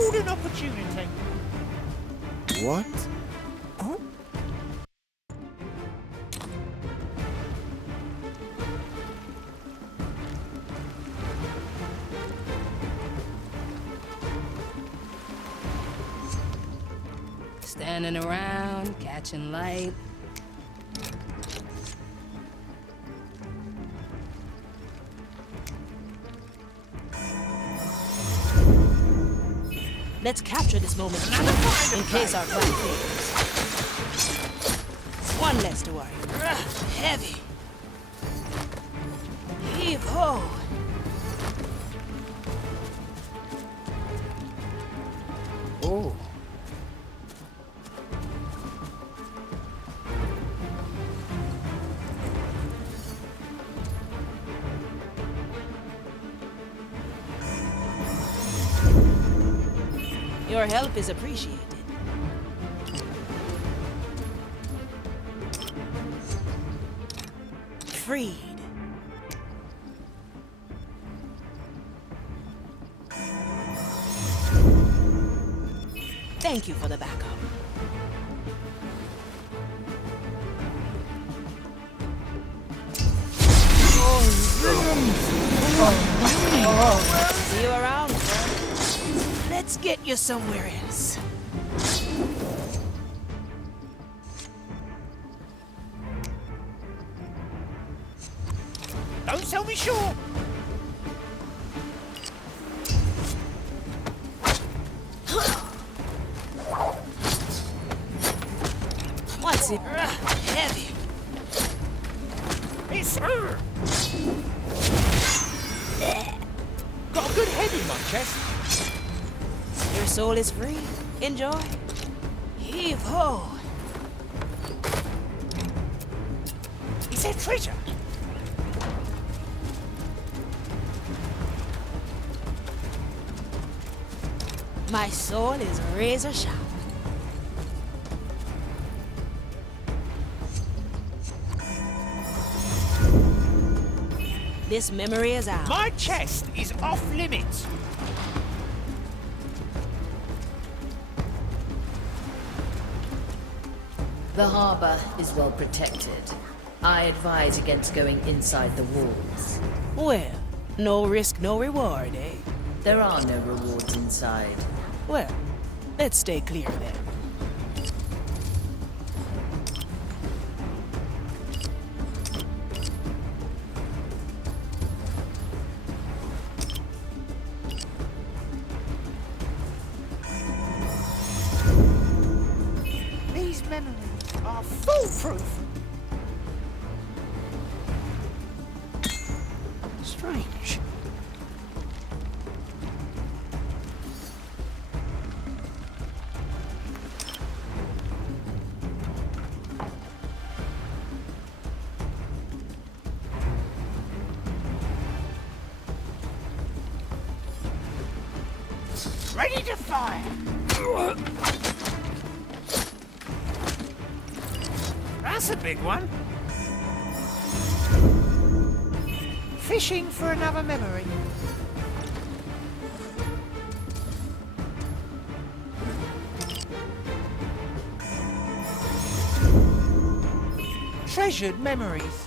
golden opportunity. What? Huh? Standing around, catching light. Let's capture this moment in case our plan fails. One less to worry. Heavy. Heave ho. Oh. Your help is appreciated. Freed. Thank you for the backup. See you around, sir. Let's get you somewhere else. Don't sell me short. What's it? Heavy. It's got a good head in my chest. Your soul is free. Enjoy. Heave ho. He said treasure. My soul is razor sharp. This memory is ours. My chest is off limits. The harbor is well protected. I advise against going inside the walls. Well, no risk, no reward, eh? There are no rewards inside. Well, let's stay clear then. These memories are foolproof. Strange. Ready to fire. That's a big one. Fishing for another memory. Treasured memories.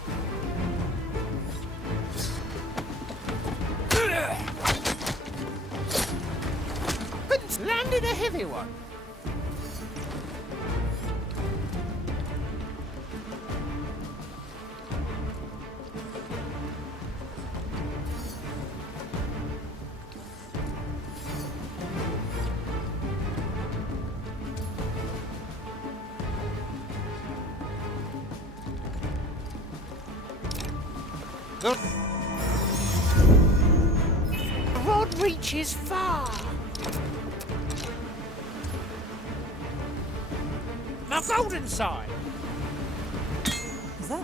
Landed a heavy one. The rod reaches far. My golden side. Is that?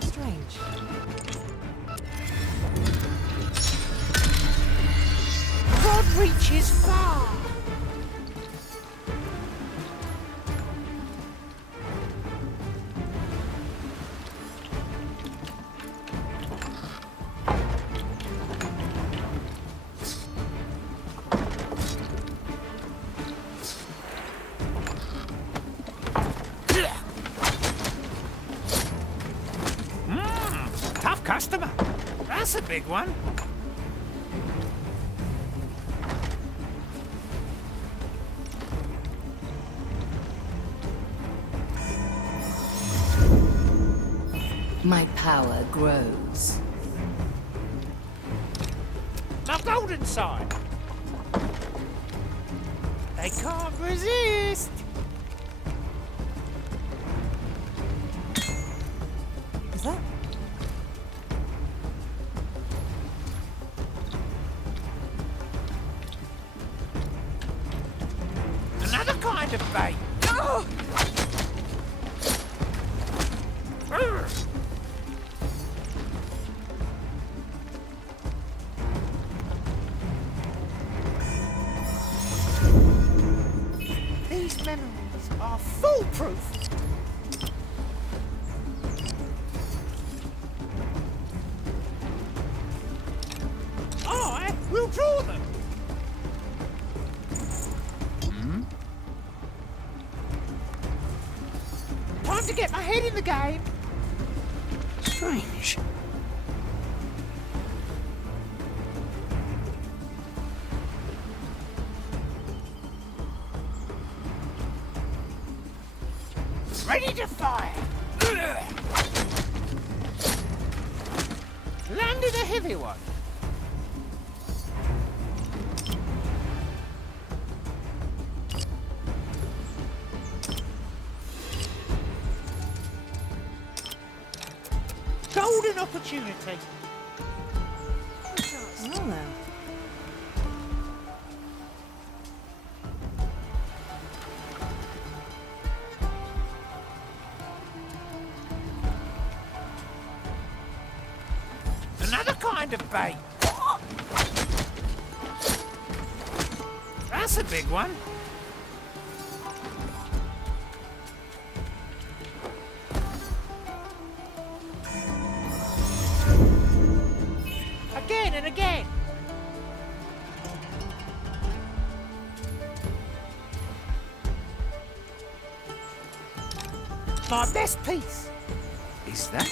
Strange. God reaches reaches far. Tough customer. That's a big one. My power grows. My golden side. They can't resist. Is that? Another kind of bait. Oh! These memories are foolproof. I will draw them. Time to get my head in the game. Strange. Ready to fire. Landed a heavy one. Golden opportunity. Oh, no. Another kind of bait. That's a big one. Again and again. My best piece. Is that?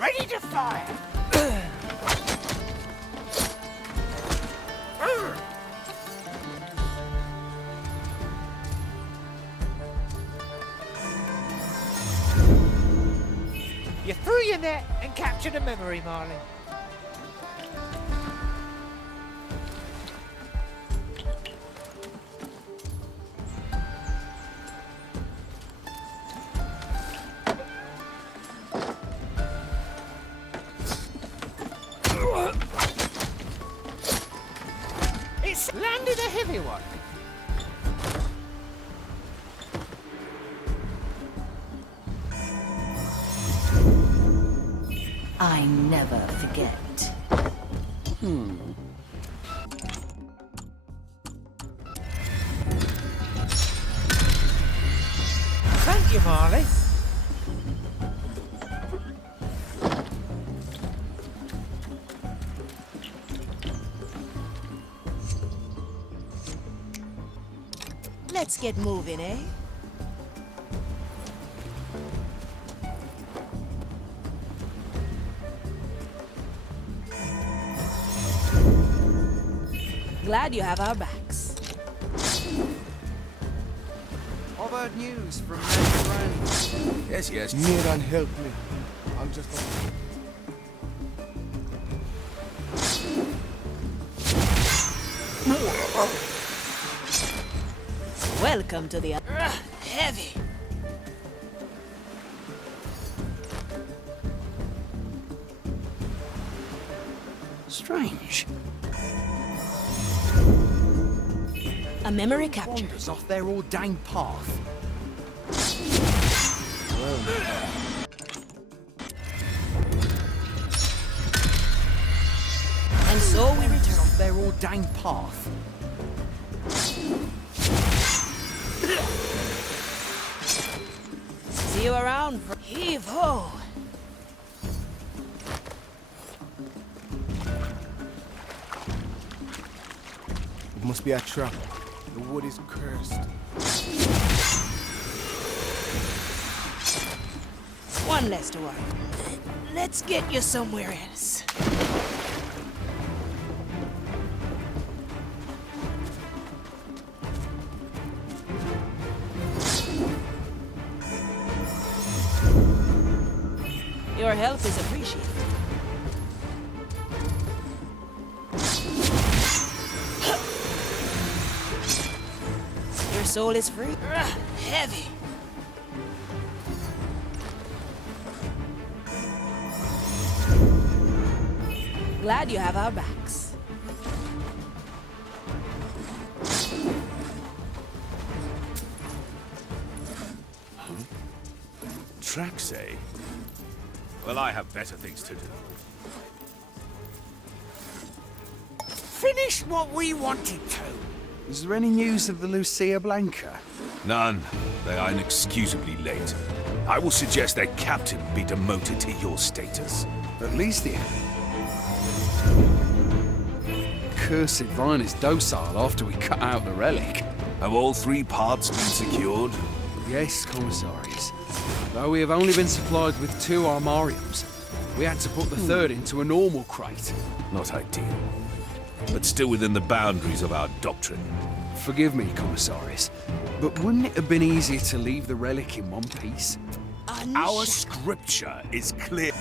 Ready to fire. You threw your net and captured a memory, Marley. It's landed a heavy one. I never forget. Thank you, Marley. Let's get moving, eh? Glad you have our backs. All that news from my friends. Yes, yes. Miran, help me. I'm just. Welcome to the... heavy. Strange. A memory capture. Wanders off their ordained path. And so we return. Off their ordained path. See you around. Heave ho. It must be a trap. The wood is cursed. One less to worry. Let's get you somewhere else. Your help is appreciated. Your soul is free. Heavy. Glad you have our backs. Tracks, eh? Well, I have better things to do. Finish what we wanted to. Is there any news of the Lucia Blanca? None. They are inexcusably late. I will suggest their captain be demoted to your status. At least the cursed vine is docile after we cut out the relic. Have all three parts been secured? Yes, commissaries. Though we have only been supplied with 2 armariums, we had to put the third into a normal crate. Not ideal. But still within the boundaries of our doctrine. Forgive me, commissaries, but wouldn't it have been easier to leave the relic in one piece? Our scripture is clear.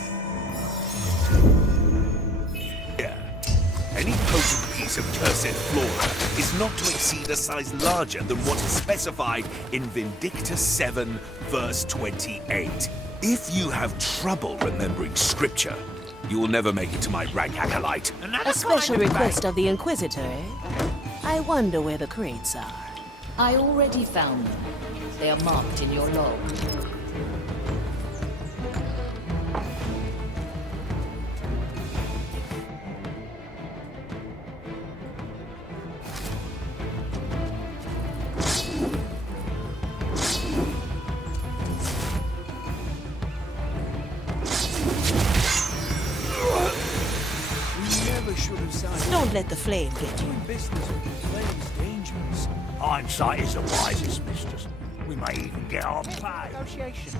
Any potent piece of cursed flora is not to exceed a size larger than what is specified in Vindicta 7, verse 28. If you have trouble remembering scripture, you will never make it to my rank acolyte. A special request of the Inquisitor, eh? I wonder where the crates are. I already found them. They are marked in your log. Don't let the flame get you. Business with the flame is dangerous. Hindsight is the wisest, misters. We may even get our pay. Negotiations.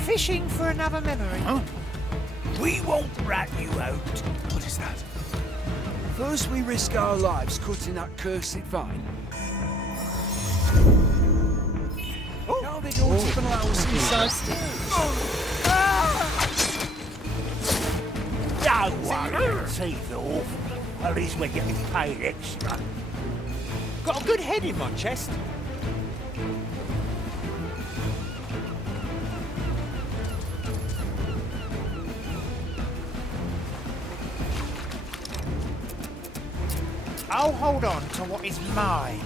Fishing for another memory. Huh? We won't rat you out. What is that? First we risk our lives cutting that cursed vine. Now they don't even allow us inside. Don't worry, teeth off. At least we're getting paid extra. Got a good head in my chest. I'll hold on to what is mine.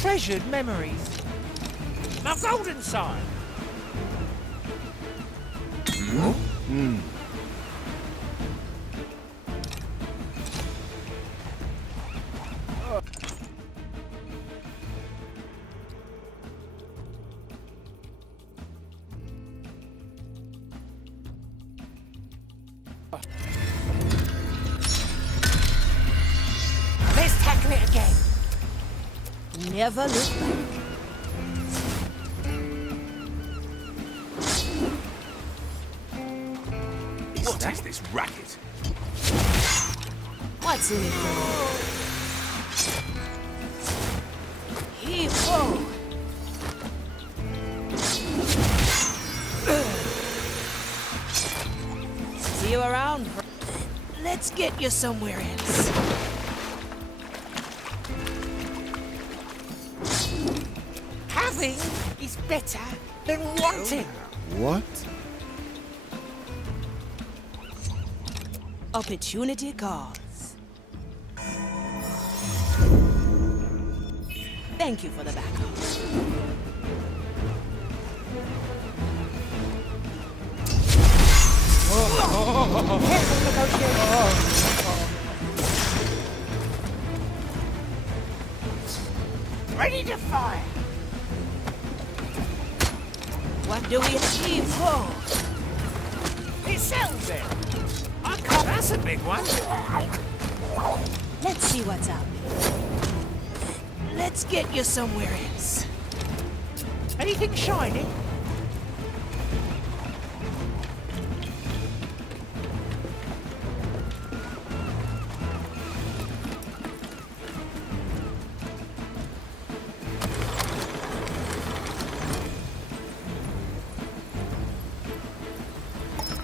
Treasured memories. My golden sign. Let's tackle it again. Never look back. What is this racket? What's in it for me? Heave-ho! See you around. Let's get you somewhere else. Having is better than wanting. What? Opportunity calls. Thank you for the backup. Ready to fire. What do we achieve for? It sells it. I can't. That's a big one. Let's see what's out there. Let's get you somewhere else. Anything shiny?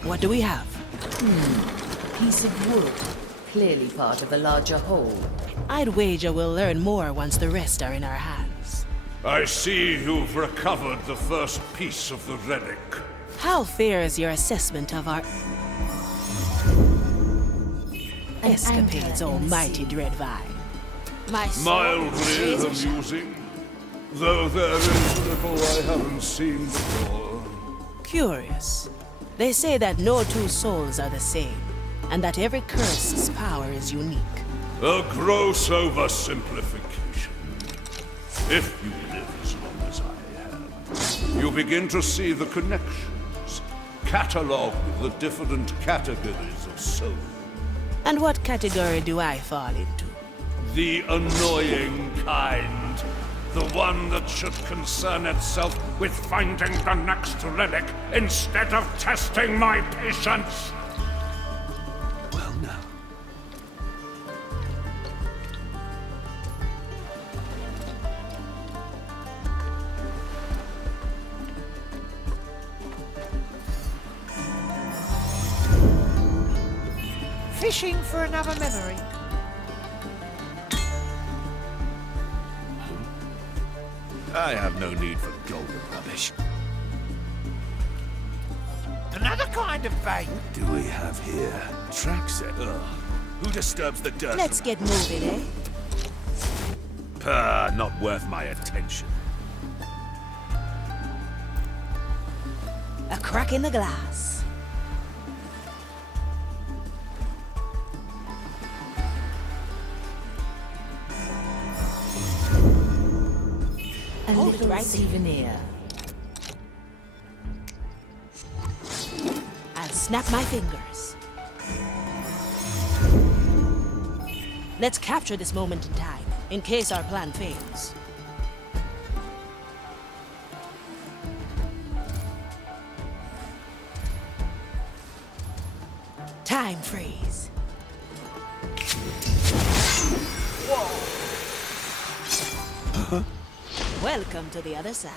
What do we have? Piece of wood. Clearly part of a larger whole. I'd wager we'll learn more once the rest are in our hands. I see you've recovered the first piece of the relic. How fair is your assessment of our escapades, almighty Dreadvine? My soul Mildly is razor sharp. amusing, though there is little I haven't seen before. Curious. They say that no two souls are the same, and that every cursed's power is unique. A gross oversimplification. If you live as long as I have, you begin to see the connections, catalogue the different categories of soul. And what category do I fall into? The annoying kind. The one that should concern itself with finding the next relic instead of testing my patience. Well, now. Fishing for another memory. I have no need for golden rubbish. Another kind of vein. What do we have here? Track set. Ugh. Who disturbs the dirt? Let's get moving, eh? Not worth my attention. A crack in the glass. A Hold it little right there. souvenir. I'll snap my fingers. Let's capture this moment in time, in case our plan fails. Time freeze. Welcome to the other side.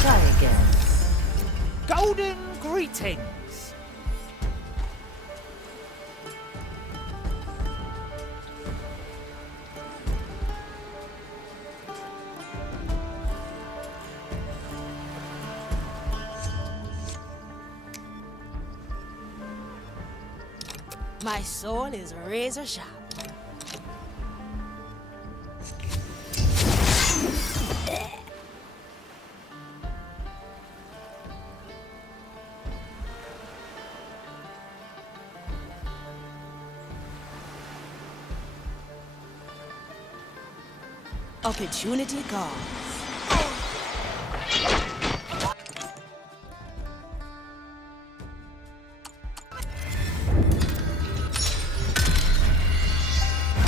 Try again. Golden greetings. My soul is razor sharp. Opportunity calls.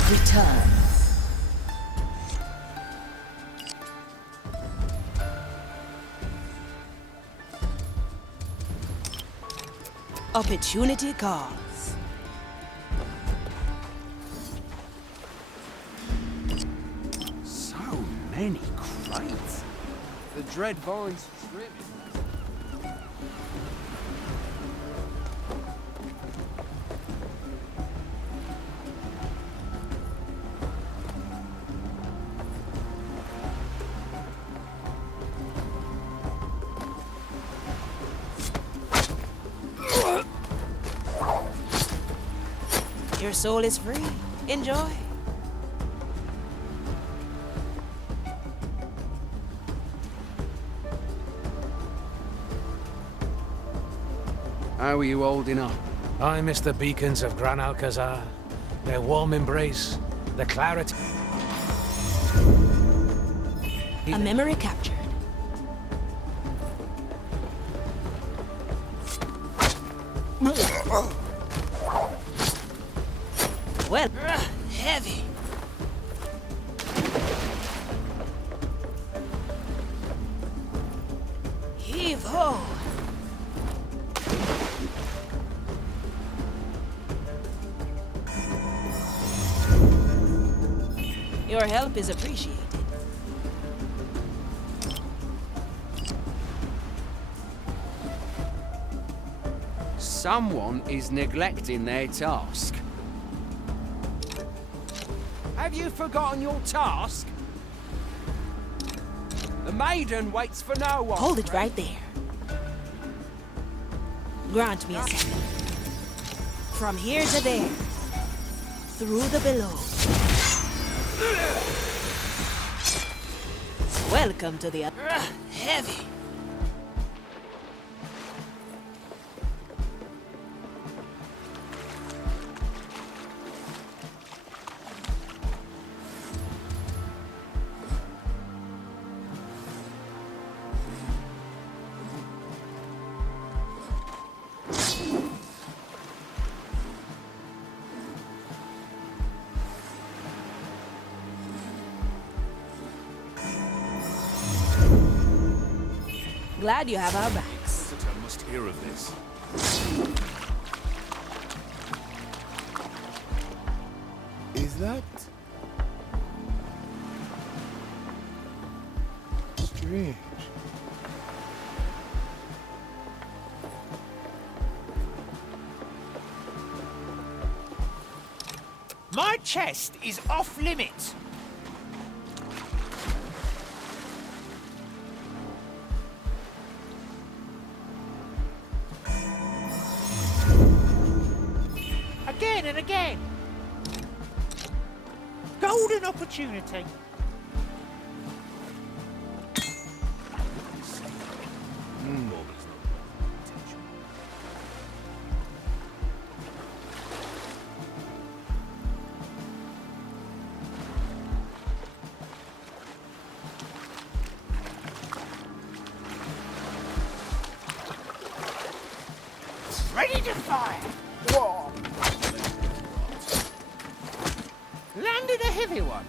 Return. Opportunity calls. So many crates. The dread vines trimming. Your soul is free. Enjoy. How are you holding up? I miss the beacons of Gran Alcazar, their warm embrace, the clarity. A memory captured. Well, heavy. Heave ho. Your help is appreciated. Someone is neglecting their task. Have you forgotten your task? The maiden waits for no one. Hold it right there. Grant me a second. From here to there. Through the below. Welcome to the heavy. Glad you have our backs. I must hear of this. Is that strange? My chest is off limits. Again and again. Golden opportunity. Ready to fire. Whoa. Landed a heavy one.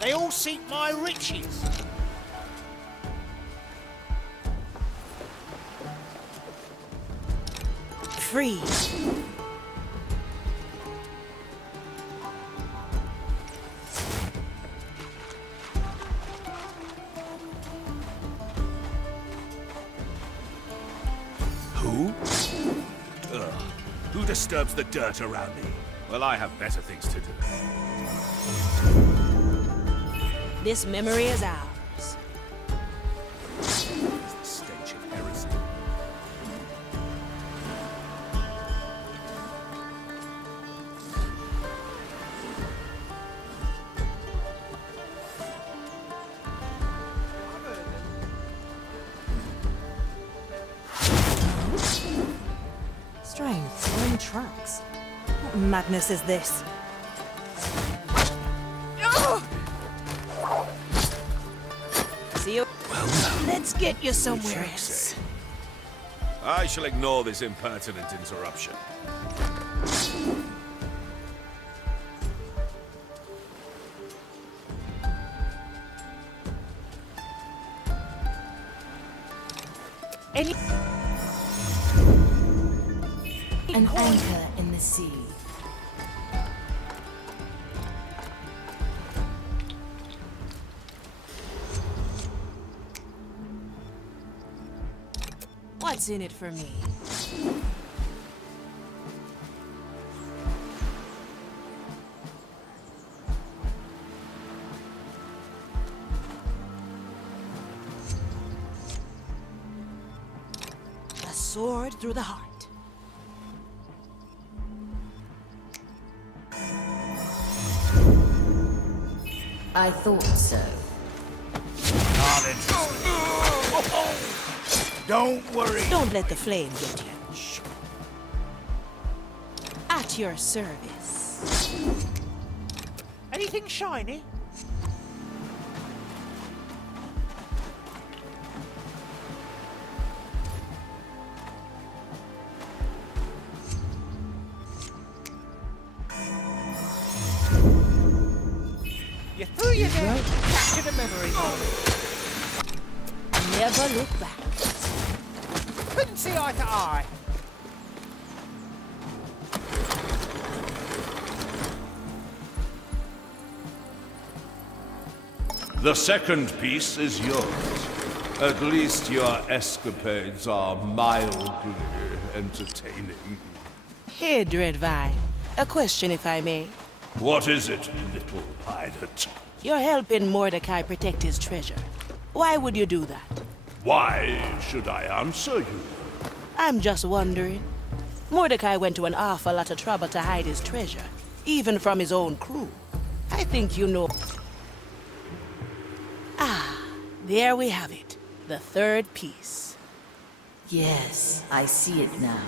They all seek my riches. Free. Who? Ugh. Who disturbs the dirt around me? Well, I have better things to do. This memory is ours. It's the stench of heresy. Strange, foreign tracks. What madness is this? See you. Let's get you somewhere else. I shall ignore this impertinent interruption. An anchor in the sea. What's in it for me? A sword through the heart. I thought so. Not interested. Don't worry. Don't let the flame get you. At your service. Anything shiny? You threw your game, captured a memory hole. Never look back. Couldn't see eye to eye. The second piece is yours. At least your escapades are mildly entertaining. Here, Dreadvine. A question, if I may. What is it, little pilot? You're helping Mordecai protect his treasure. Why would you do that? Why should I answer you? I'm just wondering. Mordecai went to an awful lot of trouble to hide his treasure, even from his own crew. I think you know. Ah, there we have it. The third piece. Yes, I see it now.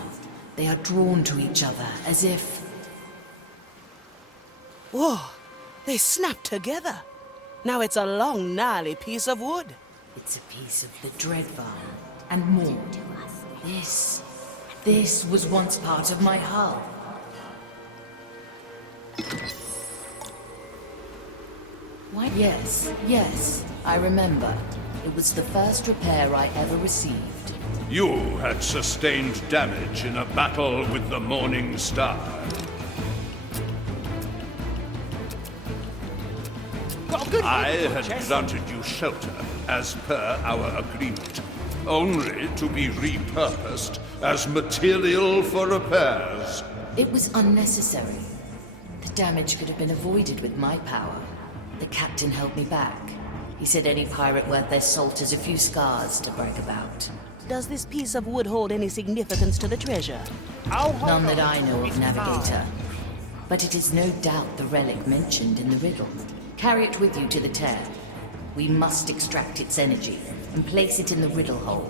They are drawn to each other as if... Whoa, they snapped together. Now it's a long, gnarly piece of wood. It's a piece of the Dreadvine, and more. This was once part of my hull. Why? Yes, I remember. It was the first repair I ever received. You had sustained damage in a battle with the Morning Star. Got a good I hit, had Chess. granted you shelter as per our agreement, only to be repurposed as material for repairs. It was unnecessary. The damage could have been avoided with my power. The captain held me back. He said any pirate worth their salt has a few scars to brag about. Does this piece of wood hold any significance to the treasure? I'll hold None that on. I know of, It's Navigator. fine. But it is no doubt the relic mentioned in the riddle. Carry it with you to the tear. We must extract its energy and place it in the riddle hole.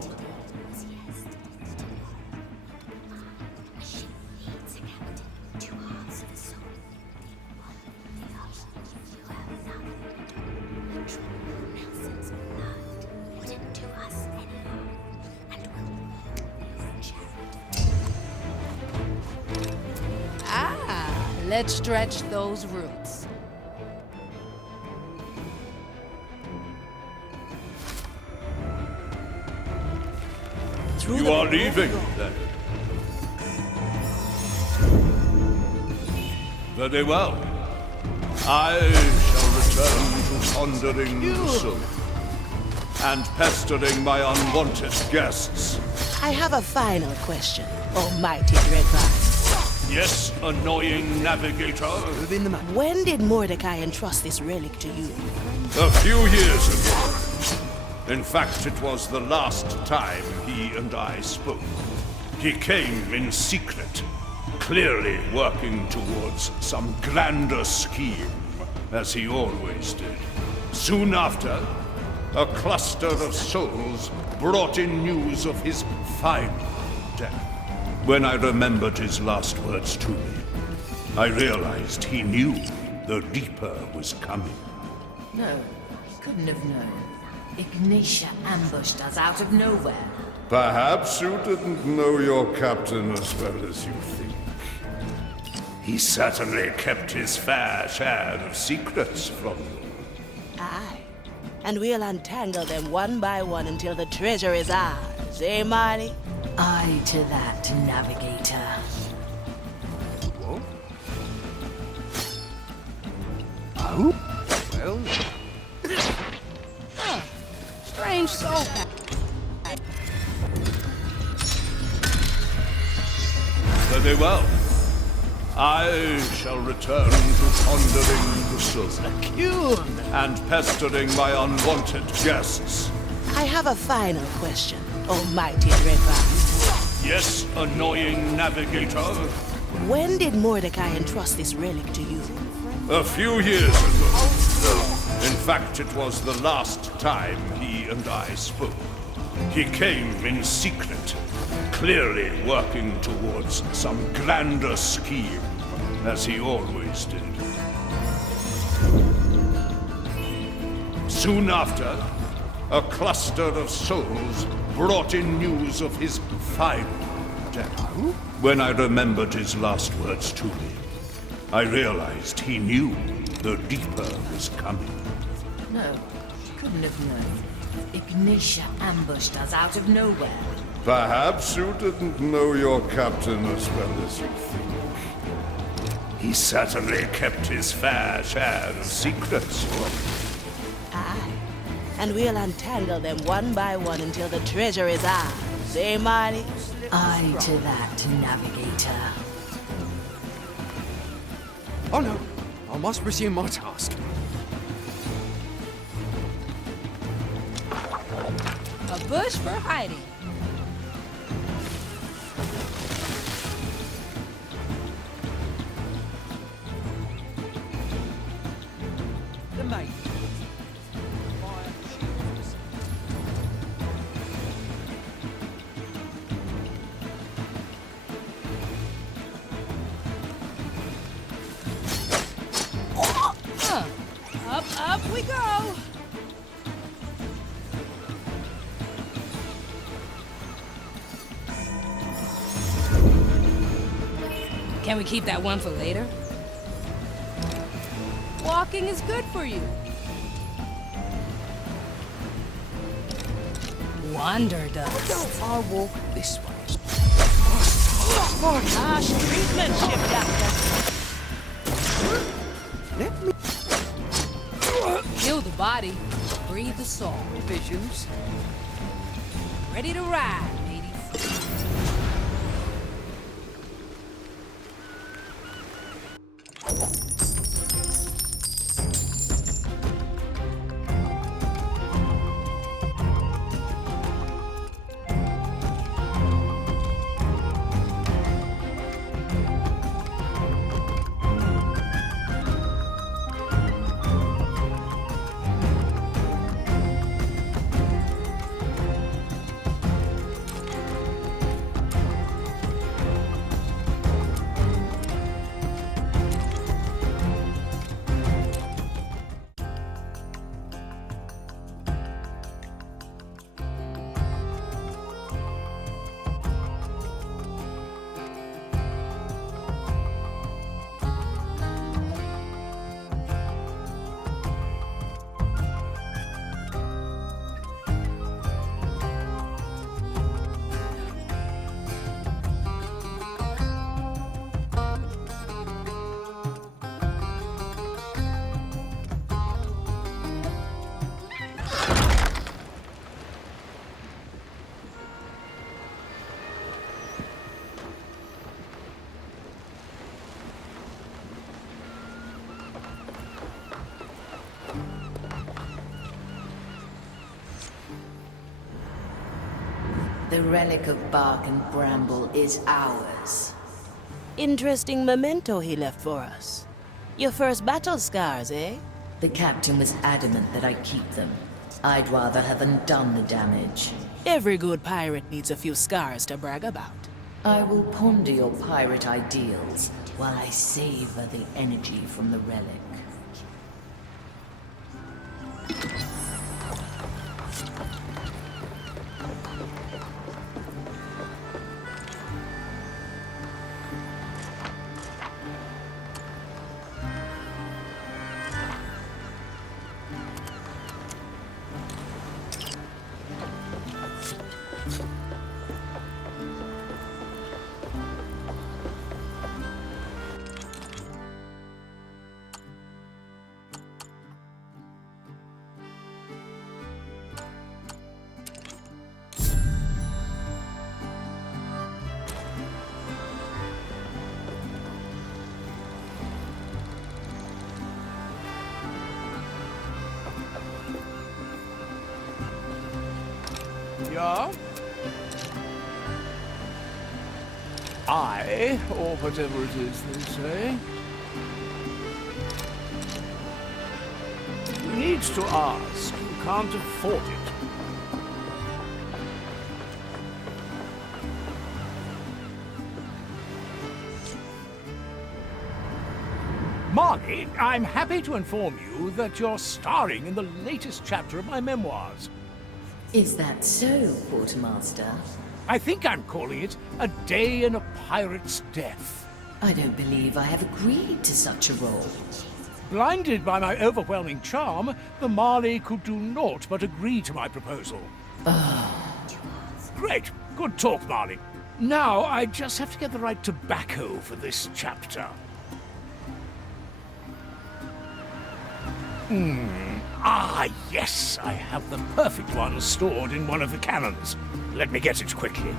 Let's stretch those roots. You are leaving, then? Very well. I shall return to pondering soon, and pestering my unwanted guests. I have a final question, Almighty Dreadvine. Yes, annoying navigator. When did Mordecai entrust this relic to you? A few years ago. In fact, it was the last time he and I spoke. He came in secret, clearly working towards some grander scheme, as he always did. Soon after, a cluster of souls brought in news of his final death. When I remembered his last words to me, I realized he knew the Reaper was coming. No, he couldn't have known. Ignatia ambushed us out of nowhere. Perhaps you didn't know your captain as well as you think. He certainly kept his fair share of secrets from you. Aye. And we'll untangle them one by one until the treasure is ours, eh, Marty? Aye to that, Navigator. Oh? Well, Strange soul. Very well. I shall return to pondering the soul and pestering my unwanted guests. I have a final question, almighty Dreadbot. Yes, annoying navigator. When did Mordecai entrust this relic to you? A few years ago. In fact, it was the last time he and I spoke. He came in secret, clearly working towards some grander scheme, as he always did. Soon after, a cluster of souls brought in news of his final death. When I remembered his last words to me, I realized he knew the Reaper was coming. No, couldn't have known. Ignatia ambushed us out of nowhere. Perhaps you didn't know your captain as well as you think. He certainly kept his fair share of secrets. Aye. And we'll untangle them one by one until the treasure is ours, eh, Marty? Aye to that, Navigator. oh no. I must resume my task. A bush for hiding. The mate. Up we go. Can we keep that one for later? Walking is good for you. Wanderlust. I'll walk this way. Harsh treatment, Doctor. Let me Kill the body, breathe the soul. visions. Ready to ride, ladies. The relic of bark and bramble is ours. Interesting memento he left for us. Your first battle scars, eh? The captain was adamant that I keep them. I'd rather have undone the damage. Every good pirate needs a few scars to brag about. I will ponder your pirate ideals while I savor the energy from the relic. are. I, or whatever it is they say, needs to ask. You can't afford it. Marley, I'm happy to inform you that you're starring in the latest chapter of my memoirs. Is that so, Quartermaster? I think I'm calling it A Day in a Pirate's Death. I don't believe I have agreed to such a role. Blinded by my overwhelming charm, the Marley could do naught but agree to my proposal. Great. Good talk, Marley. Now, I just have to get the right tobacco for this chapter. Ah, yes, I have the perfect one stored in one of the cannons. Let me get it quickly.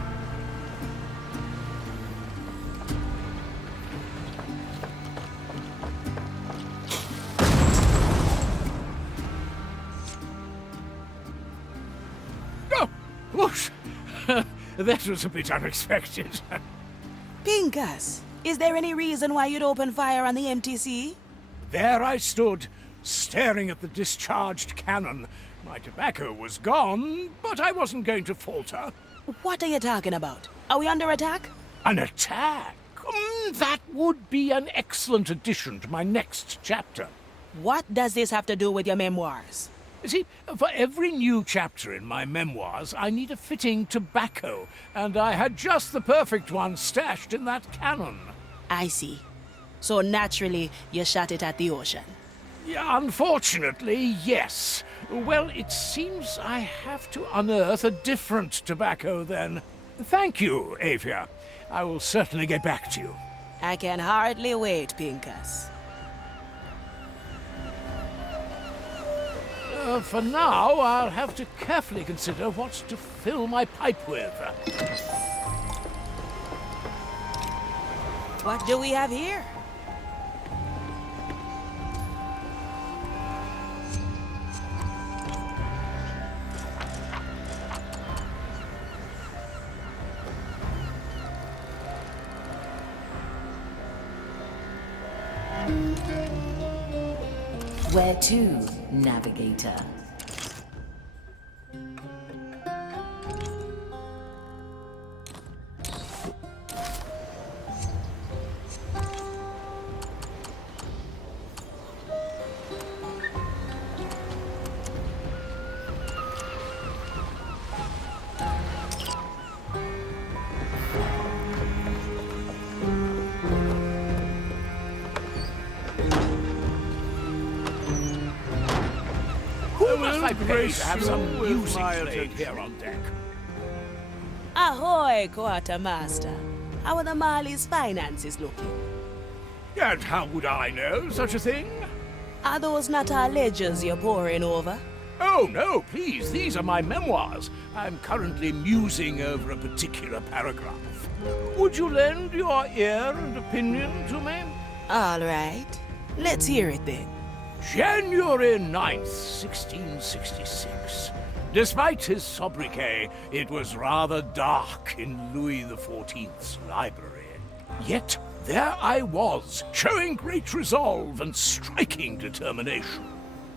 Oh, whoosh! That was a bit unexpected. Pincus, is there any reason why you'd open fire on the MTC? There I stood, staring at the discharged cannon. My tobacco was gone, but I wasn't going to falter. What are you talking about? Are we under attack? An attack? That would be an excellent addition to my next chapter. What does this have to do with your memoirs? You see, for every new chapter in my memoirs, I need a fitting tobacco, and I had just the perfect one stashed in that cannon. I see. So naturally, you shot it at the ocean. Yeah, unfortunately, yes. Well, it seems I have to unearth a different tobacco then. Thank you, Avia. I will certainly get back to you. I can hardly wait, Pincus. For now, I'll have to carefully consider what to fill my pipe with. What do we have here? Where to, navigator? I pray to have some music played here on deck. Ahoy, Quartermaster. How are the Marley's finances looking? And how would I know such a thing? Are those not our ledgers you're poring over? Oh, no, please. These are my memoirs. I'm currently musing over a particular paragraph. Would you lend your ear and opinion to me? All right. Let's hear it then. January 9th, 1666. Despite his sobriquet, it was rather dark in Louis XIV's library. Yet there I was, showing great resolve and striking determination.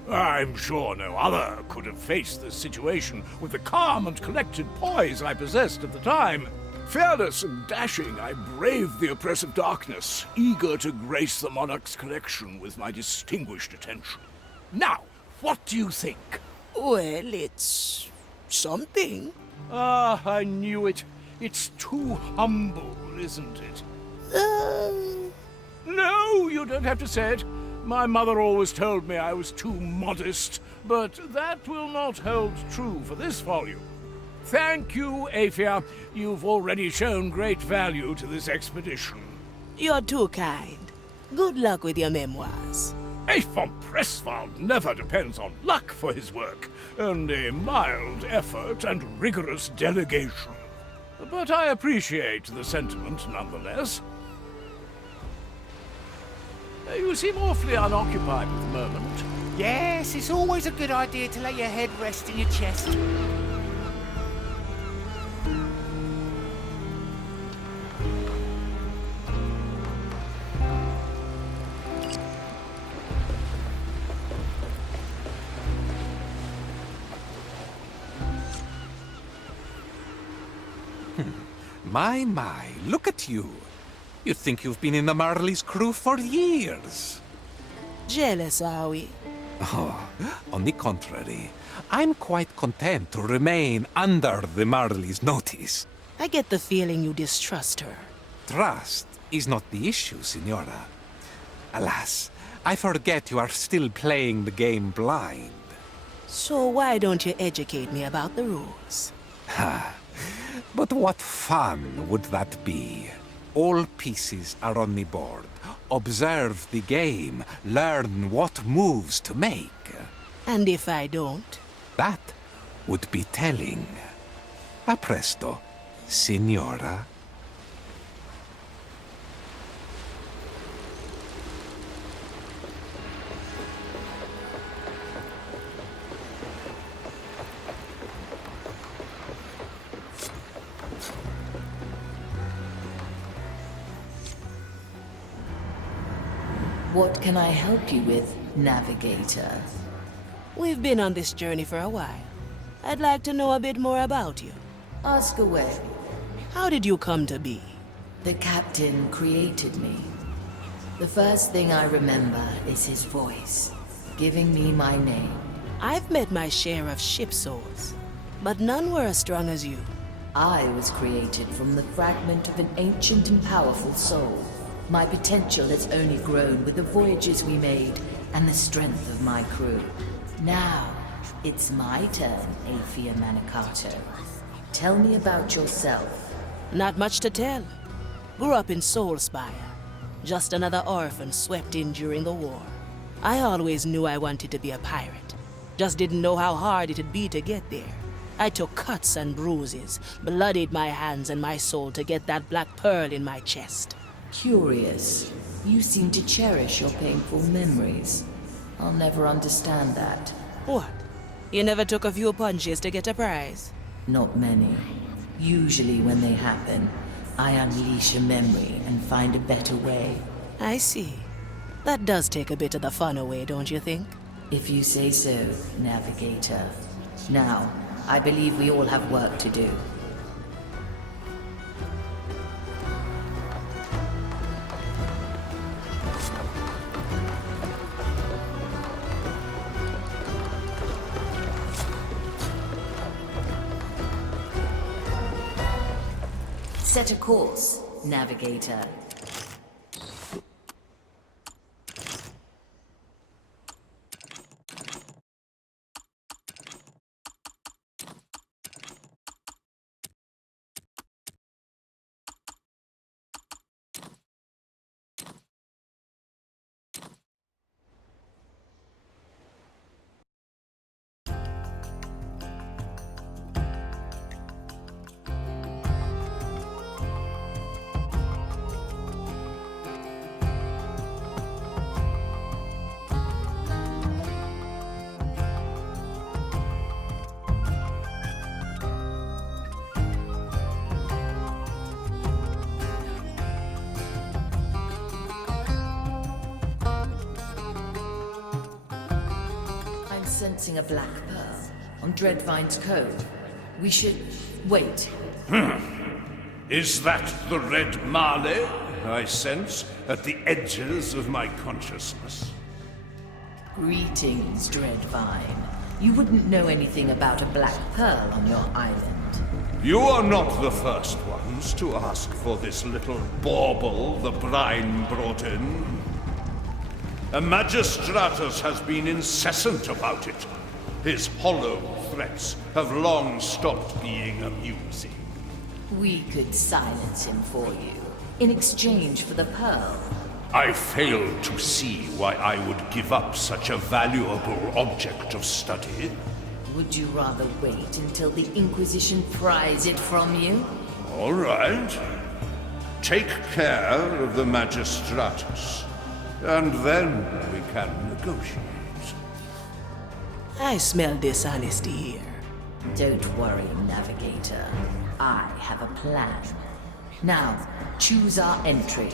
I'm sure no other could have faced this situation with the calm and collected poise I possessed at the time. Fearless and dashing, I braved the oppressive darkness, eager to grace the monarch's collection with my distinguished attention. Now, what do you think? Well, it's something. Ah, I knew it. It's too humble, isn't it? No, you don't have to say it. My mother always told me I was too modest, but that will not hold true for this volume. Thank you, Afia. You've already shown great value to this expedition. You're too kind. Good luck with your memoirs. A von Presswald never depends on luck for his work, only mild effort and rigorous delegation. But I appreciate the sentiment nonetheless. You seem awfully unoccupied at the moment. Yes, it's always a good idea to let your head rest in your chest. My, look at you. You'd think you've been in the Marley's crew for years. Jealous, are we? Oh, on the contrary, I'm quite content to remain under the Marley's notice. I get the feeling you distrust her. Trust is not the issue, Signora. Alas, I forget you are still playing the game blind. So why don't you educate me about the rules? Ha! But what fun would that be? All pieces are on the board. Observe the game. Learn what moves to make. And if I don't? That would be telling. A presto, Signora. What can I help you with, Navigator? We've been on this journey for a while. I'd like to know a bit more about you. Ask away. How did you come to be? The captain created me. The first thing I remember is his voice, giving me my name. I've met my share of ship souls, but none were as strong as you. I was created from the fragment of an ancient and powerful soul. My potential has only grown with the voyages we made and the strength of my crew. Now, it's my turn, Aphia Manicato. Tell me about yourself. Not much to tell. Grew up in Soulspire. Just another orphan swept in during the war. I always knew I wanted to be a pirate. Just didn't know how hard it'd be to get there. I took cuts and bruises, bloodied my hands and my soul to get that black pearl in my chest. Curious. You seem to cherish your painful memories. I'll never understand that. What? You never took a few punches to get a prize? Not many. Usually when they happen, I unleash a memory and find a better way. I see. That does take a bit of the fun away, don't you think? If you say so, Navigator. Now, I believe we all have work to do. Set a course, Navigator. Sensing a black pearl on Dreadvine's code. We should wait. Is that the red Marley I sense at the edges of my consciousness? Greetings, Dreadvine. You wouldn't know anything about a black pearl on your island. You are not the first ones to ask for this little bauble the brine brought in. A Magistratus has been incessant about it. His hollow threats have long stopped being amusing. We could silence him for you, in exchange for the pearl. I fail to see why I would give up such a valuable object of study. Would you rather wait until the Inquisition pries it from you? All right. Take care of the Magistratus. And then we can negotiate. I smell dishonesty here. Don't worry, Navigator. I have a plan. Now, choose our entry.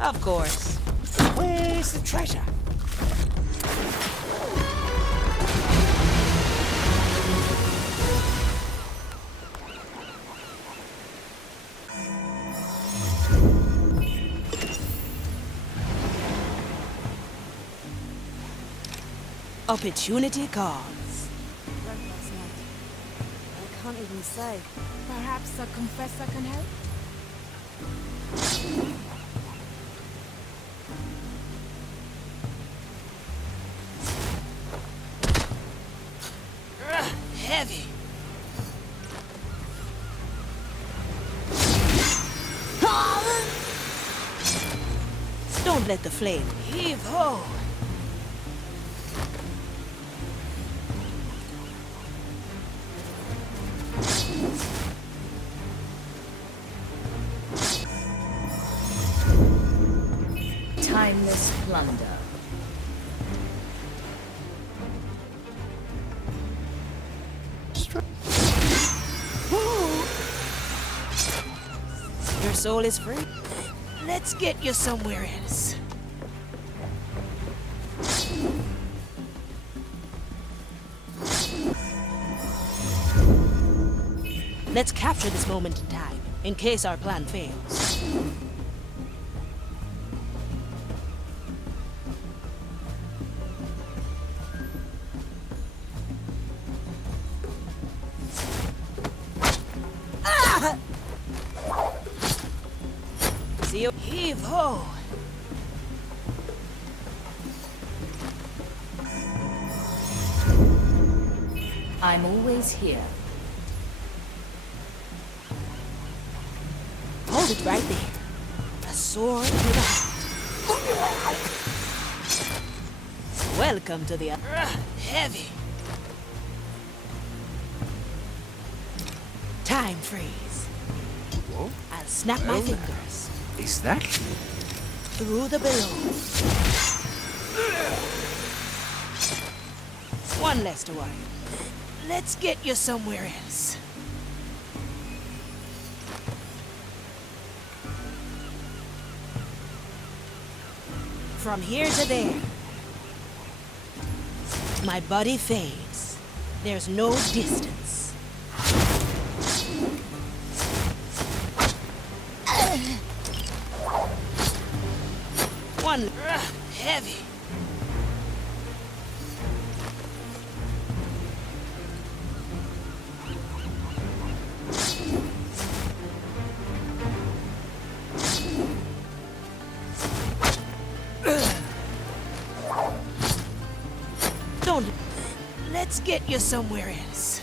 Of course. Where's the treasure? Opportunity calls. Last night. I can't even say. Perhaps a confessor can help? Heavy. Don't let the flame heave ho. Timeless plunder. Your soul is free. Let's get you somewhere else. Let's capture this moment in time, in case our plan fails. See you. Heave ho! I'm always here. Hold it right there. A sword with a heart. Welcome to the heavy. Time freeze. What? I'll snap my fingers. Is that? Through the below. One less to worry. Let's get you somewhere else. From here to there. My body fades. There's no distance. One heavy. Don't. Let's get you somewhere else.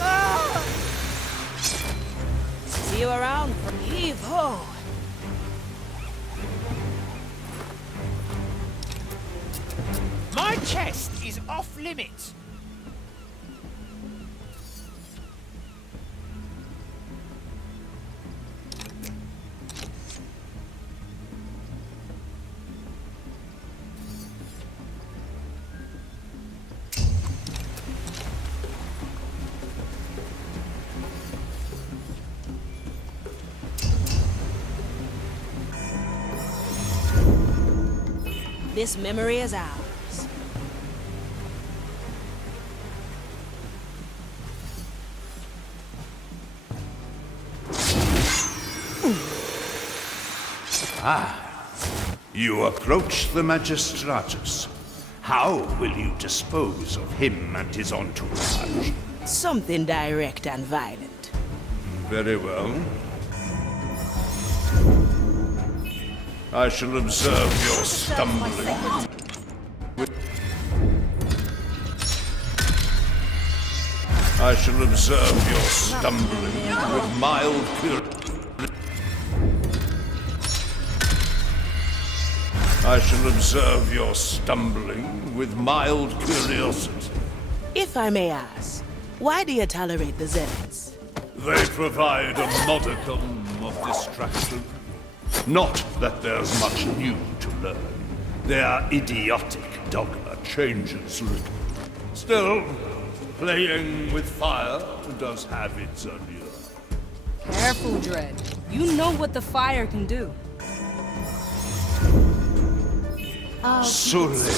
Ah! See you around. Heave ho. My chest is off limits. This memory is ours. You approach the Magistratus. How will you dispose of him and his entourage? Something direct and violent. Very well. I shall observe your stumbling. I shall observe your stumbling with mild curiosity. I shall observe your stumbling with mild curiosity. If I may ask, why do you tolerate the Zealots? They provide a modicum of distraction. Not that there's much new to learn. Their idiotic dogma changes little. Still, playing with fire does have its allure. Careful, Dread. You know what the fire can do. Sully,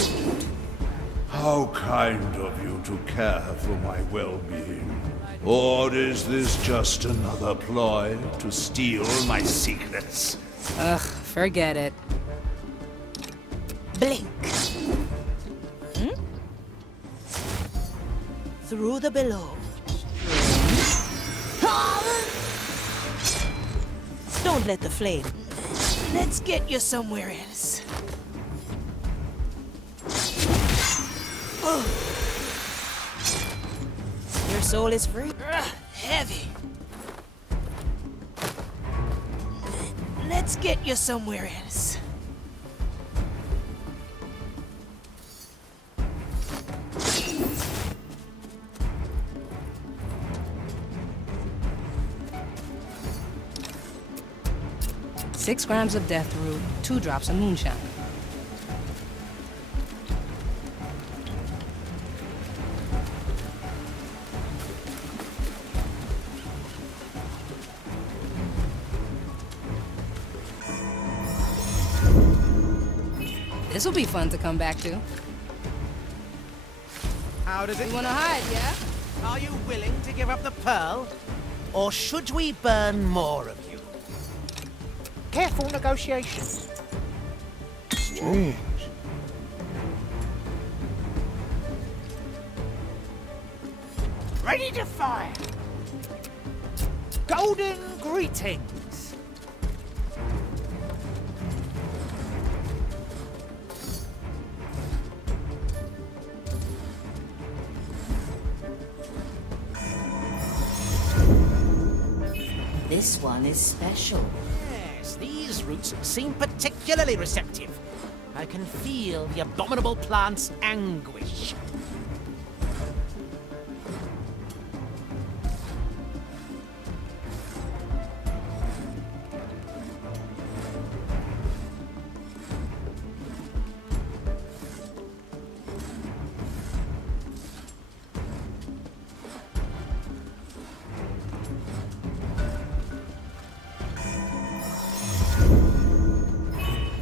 how kind of you to care for my well-being. Or is this just another ploy to steal my secrets? Ugh, forget it. Blink. Through the below. Don't let the flame. Let's get you somewhere else. Your soul is free. Heavy. Let's get you somewhere else. Six grams of death root, 2 drops of moonshine. This'll be fun to come back to. How does it... You wanna hide, yeah? Are you willing to give up the pearl? Or should we burn more of you? Careful negotiations. Strange. Ready to fire. Golden greetings. This one is special. Yes, these roots seem particularly receptive. I can feel the abominable plant's anguish.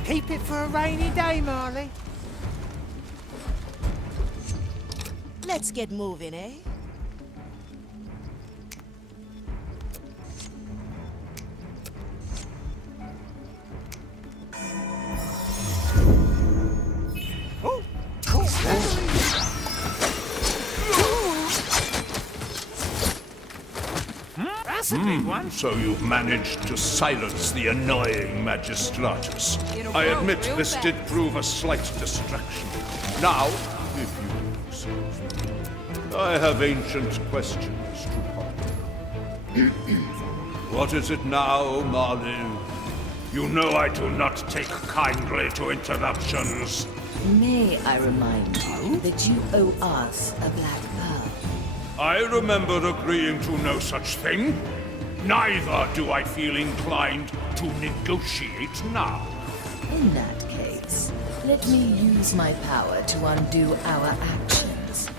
Keep it for a rainy day, Marley. Let's get moving, eh? Oh, cool. That's a big one. So you've managed to silence the annoying Magistratus. It'll I grow admit real this fast. did prove a slight distraction. Now, if you excuse me, I have ancient questions to ponder. What is it now, Marley? You know I do not take kindly to interruptions. May I remind you that you owe us a black pearl? I remember agreeing to no such thing. Neither do I feel inclined to negotiate now. In that case, let me use my power to undo our actions.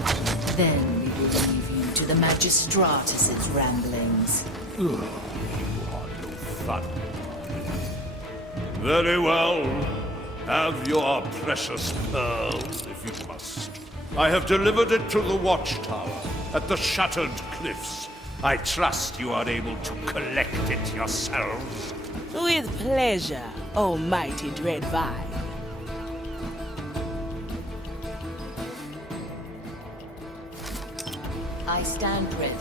Then we will leave you to the Magistratus's ramblings. You are no fun. Very well. Have your precious pearl, if you must. I have delivered it to the watchtower at the Shattered Cliffs. I trust you are able to collect it yourselves. With pleasure, oh mighty dread vine. I stand ready.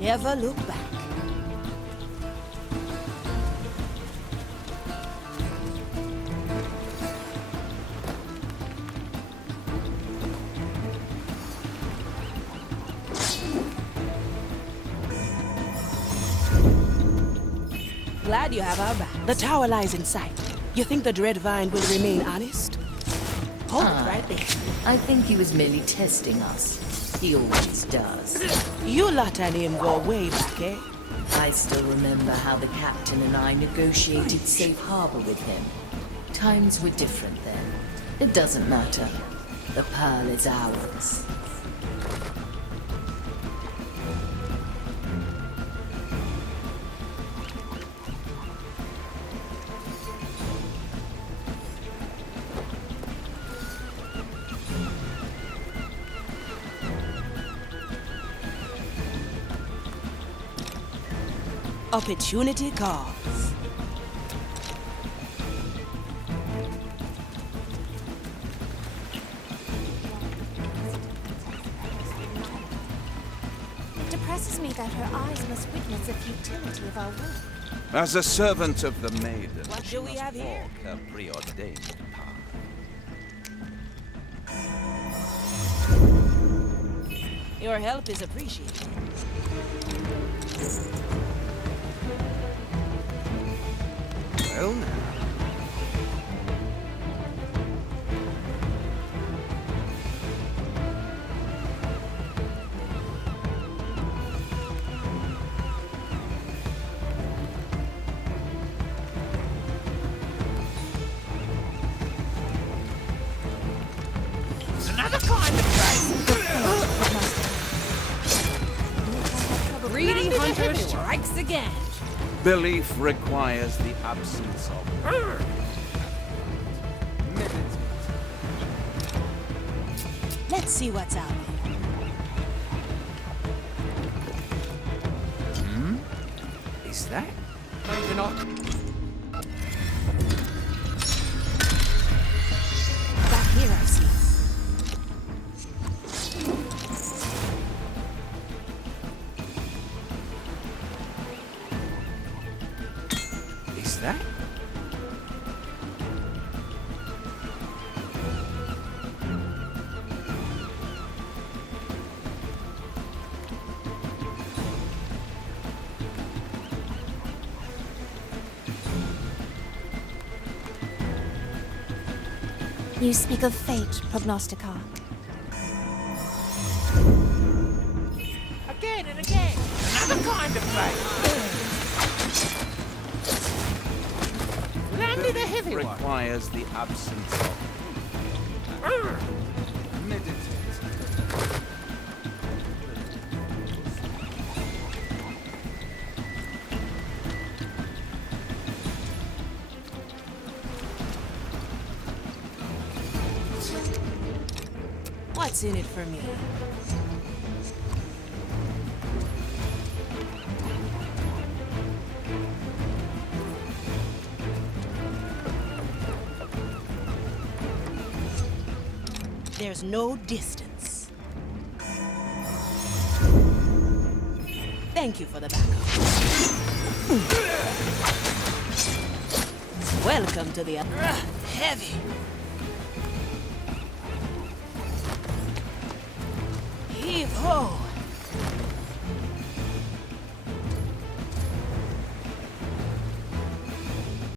Never look back. Glad you have our back. The tower lies in sight. You think the dread vine will remain honest? Hold it right there. I think he was merely testing us. He always does. You lot and him go way back, eh? I still remember how the captain and I negotiated safe harbor with him. Times were different then. It doesn't matter. The pearl is ours. Opportunity calls. It depresses me that her eyes must witness the futility of our work. As a servant of the maiden, What she do we must have here? walk her preordained path. Your help is appreciated. Well now. Another kind of place. Greedy hunter strikes again. Belief requires the absence of. Let's see what's out there. Is that? Back here, I see. Is that? You speak of fate, Prognostica. Again and again. Another kind of place. Landed a heavy one. Requires the absence of. Meditate. What's in it for me? There's no distance. Thank you for the backup. Welcome to the... heavy. Heave ho!